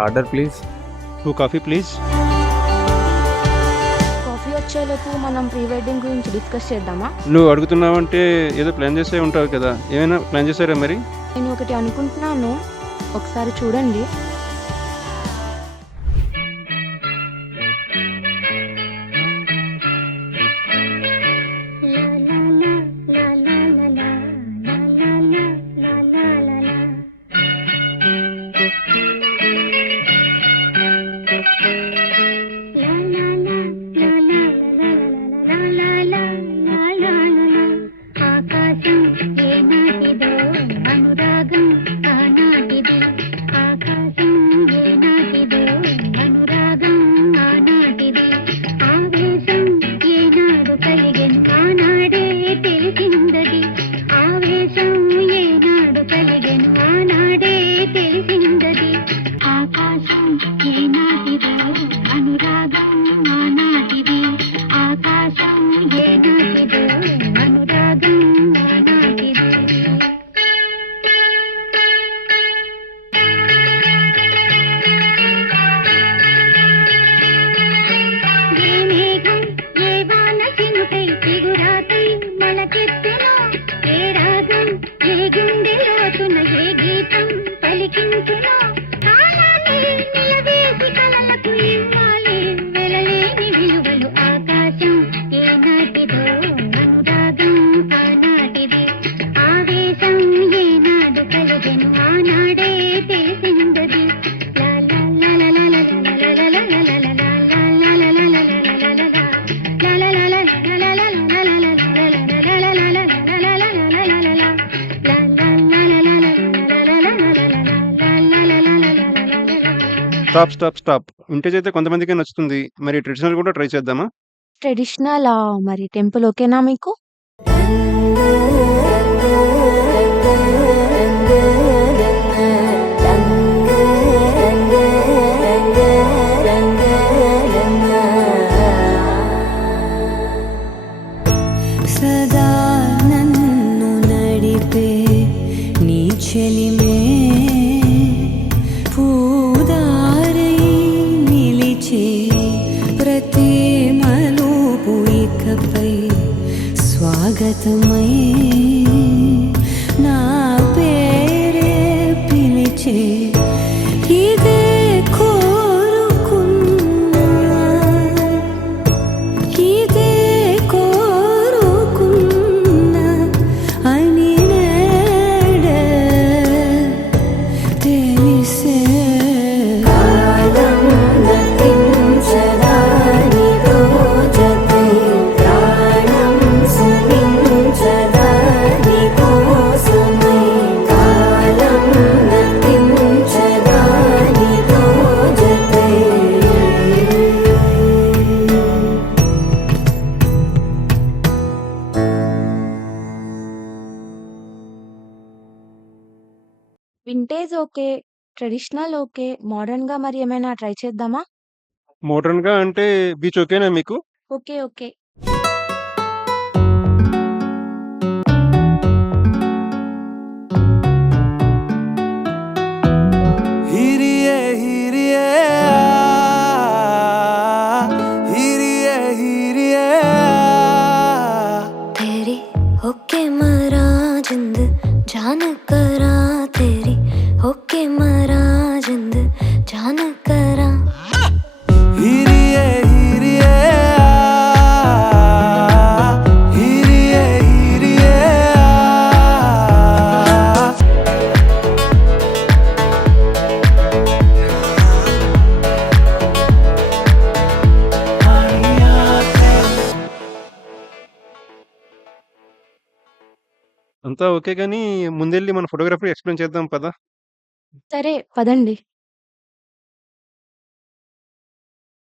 Order please. 2 coffee please. Coffee వచ్చేలోపు మనం pre wedding గురించి డిస్కస్ చేద్దామా? నువ్వు అడుగుతున్నావంటే ఏదో ప్లాన్ చేసే ఉంటావు కదా! ఏమైనా ప్లాన్ చేశారా మరి? నేను ఒకటి అనుకుంటున్నాను. ఒకసారి చూడండి. స్టాప్. వింటేజ్ అయితే కొంతమందికే నచ్చుతుంది. మరి ట్రెడిషనల్ కూడా ట్రై చేద్దామా? ట్రెడిషనలా? మరి టెంపుల్ ఓకేనా మీకు? సదా నన్ను నడిపే నీ చెలిమే పూదారై నిలిచే ప్రతి మలుపు ఇకపై స్వాగతమై నా పేరే పిలిచే ఇదే కోరుకున్నా ఇదే కోరుకున్నా అని నేడే తెలిసే కాలం నటించదా నీతో జతే ప్రాణం సుమించదా నీకోసమై కాలం నటించదా నీతో జతే వింటేజ్ ఓకే. Traditional okay. మోడర్న్‌గా మరి ఏమైనా ట్రై చేద్దామా? మోడర్న్‌గా అంటే బీచ్ ఓకేనా మీకు? Okay. Okay. Hirie, hirie, hirie, hirie. तेरी होके मरा जिंद जान करा तेरी होके मरा जिंद जान करा Hirie, hirie, hirie, hirie. అంతా ఓకే గానీ ముందెళ్ళి మన ఫోటోగ్రఫీ ఎక్స్‌ప్లెయిన్ చేద్దాం పదా! సరే పదండి.